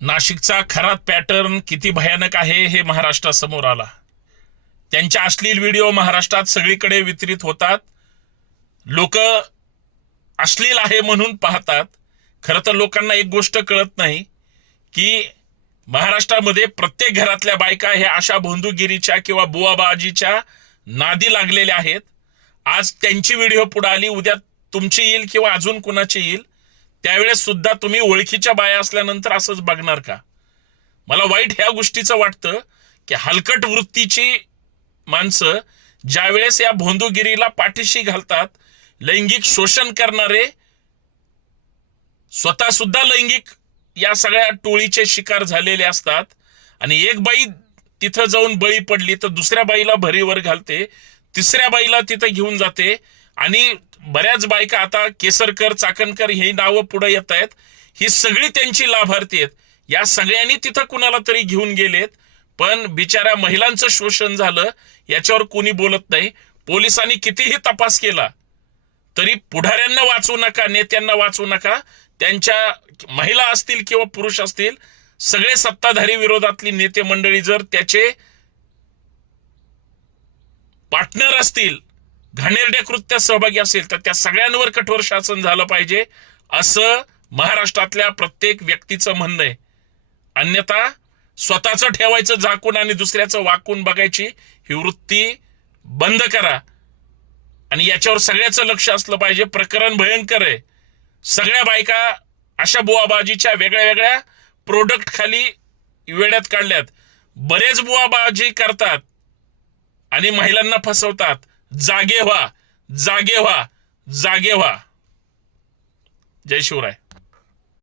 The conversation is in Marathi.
नाशिकचा खरा पॅटर्न किती भयानक आहे हे महाराष्ट्रासमोर आला. त्यांच्या अश्लील व्हिडिओ महाराष्ट्रात सगळीकडे वितरित होतात. लोक अश्लील आहे म्हणून पाहतात. खरं तर लोकांना एक गोष्ट कळत नाही की महाराष्ट्रामध्ये प्रत्येक घरातल्या बायका ह्या अशा भोंदूगिरीच्या किंवा बुवाबाजीच्या नादी लागलेल्या आहेत. आज त्यांची व्हिडिओ पुढे आली, उद्या तुमची येईल किंवा अजून कुणाची येईल. त्यावेळेस सुद्धा तुम्ही ओळखीच्या बाया असल्यानंतर असंच बघणार का? मला वाईट ह्या गोष्टीचं वाटतं की हलकट वृत्तीची माणसं ज्यावेळेस या भोंदूगिरीला पाठीशी घालतात, लैंगिक शोषण करणारे स्वतः सुद्धा लैंगिक या सगळ्या टोळीचे शिकार झालेले असतात. आणि एक बाई तिथं जाऊन बळी पडली तर दुसऱ्या बाईला भरीवर घालते, तिसऱ्या बाईला तिथं घेऊन जाते. आणि बऱ्याच बायका आता केसरकर, चाकणकर ही नावं पुढे येत आहेत. ही सगळी त्यांची लाभार्थी आहेत. या सगळ्यांनी तिथं कुणाला तरी घेऊन गेलेत, पण बिचाऱ्या महिलांचं शोषण झालं याच्यावर कोणी बोलत नाही. पोलिसांनी कितीही तपास केला तरी पुढाऱ्यांना वाचवू नका, नेत्यांना वाचवू नका. त्यांच्या महिला असतील किंवा पुरुष असतील, सगळे सत्ताधारी विरोधातली नेते मंडळी जर त्याचे पार्टनर असतील, घाणेरड्या कृत्यात सहभागी असेल, तर त्या सगळ्यांवर कठोर शासन झालं पाहिजे असं महाराष्ट्रातल्या प्रत्येक व्यक्तीचं म्हणणं आहे. अन्यथा स्वतःचं ठेवायचं झाकून आणि दुसऱ्याचं वाकून बघायची ही वृत्ती बंद करा. आणि याच्यावर सगळ्याचं लक्ष असलं पाहिजे. प्रकरण भयंकर आहे. सगळ्या बायका अशा बुवाबाजीच्या वेगळ्या वेगळ्या प्रोडक्ट खाली वेड्यात काढल्यात. बरेच बुवाबाजी करतात आणि महिलांना फसवतात. जागे व्हा, जागे व्हा, जागे व्हा. जय शिवराय.